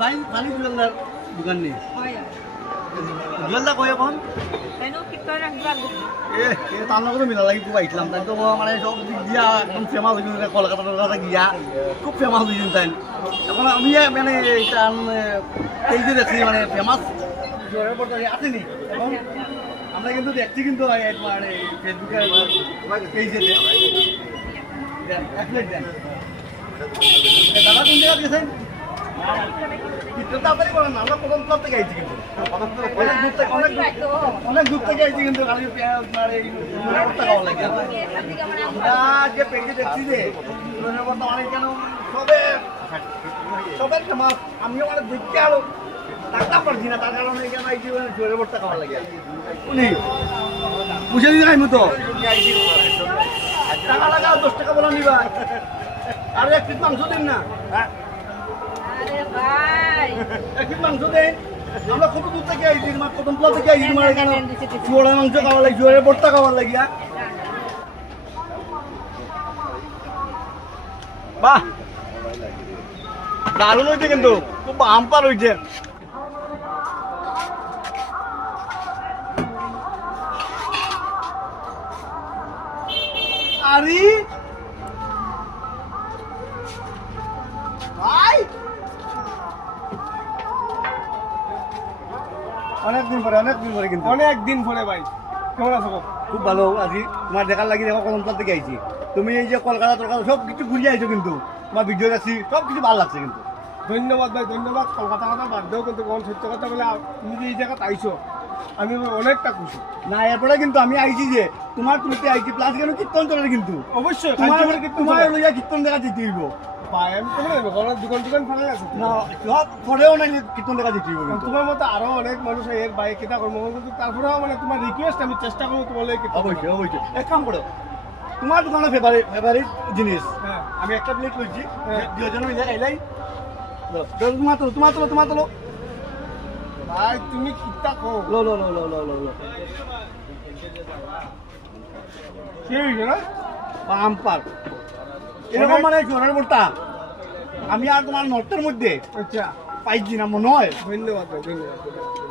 ভাই পানি জুয়েলার দোকান নেই জুয়েলদা কয় এখন তার লগতো মিলা লাগি খুব আইছিলাম তাই তো মানে সব দিক দিয়া একদম ফেমাস হয়েছিল কলকাতা গিয়া খুব ফেমাস হয়েছিল তাই এখন আমি মানে এটা এই যে দেখছি মানে ফেমাস জোরের পর আসেনি এখন আমরা কিন্তু দেখছি কিন্তু মানে ফেসবুকে পেজে এক প্লেট দেন দাদা কোন জায়গা দিয়েছেন তাড়াতাড়ি বলেন আমরা প্রথম ক্লাব থেকে আইছি কিন্তু অনেক দূর থেকে আইছি কিন্তু খালি আপনার এই ভর্তা খাওয়া লাগে আমরা যে পেজে দেখছি যে ভর্তা অনেক কেন সবে ফেমাস আমিও মানে দেখতে আলো টাকা পারছি না তার কারণে কেন আইছি জোরের ভর্তা খাওয়া লাগে উনি বুঝে দিন আমি তো টাকা লাগা 10 টাকা বলা নিবা আর এক পিস মাংস দিন না এক পিস মাংস দেন আমরা কত দূর থেকে আইছি প্রথম প্লট থেকে আইছি তোমার এখানে চুয়াড়া মাংস খাওয়া লাগে জোরের ভর্তা খাওয়া লাগিয়া বাহ দারুণ হয়েছে কিন্তু খুব আমপার হয়েছে আরে ভাই অনেকদিন পরে কিন্তু অনেকদিন পরে ভাই কেমন আছো খুব ভালো আজি তোমার দেখার লাগি দেখো কদম প্লাট থেকে আইছি তুমি এই যে কলকাতা সব কিছু ঘুরিয়ে আইছো কিন্তু তোমার ভিডিও দেখছি সব কিছু ভালো লাগছে কিন্তু ধন্যবাদ ভাই ধন্যবাদ কলকাতা কথা বাদ দেও কিন্তু কোন সত্য কথা বলে তুমি যে এই জায়গাত আইছো আমি অনেকটা খুশি না এরপরে কিন্তু আমি আইছি যে তোমার তুলতে আইছি প্লাস কেন কীর্তন চলে কিন্তু অবশ্যই তোমার লইয়া কীর্তন দেখা যেতে হইব ভাই আমি তোমার দোকান ফাঁকা আছে না সব পরেও নাই কীর্তন দেখা যেতে হইব কিন্তু তোমার মতো আরো অনেক মানুষ এর বাইক কেটা কর্ম কিন্তু তারপরেও মানে তোমার রিকোয়েস্ট আমি চেষ্টা করবো তোমার অবশ্যই এক কাম করো তোমার দোকানের ফেভারিট জিনিস আমি একটা প্লেট লইছি দুজন মিলে এলাই তোমার তোলো ভাই তুমি কিতা কো লো কি হইছে না আমপার এরকম মানে জোরের ভর্তা আমি আর তোমার নর্থের মধ্যে আচ্ছা পাইছি না মনে হয় ধন্যবাদ ভাই ধন্যবাদ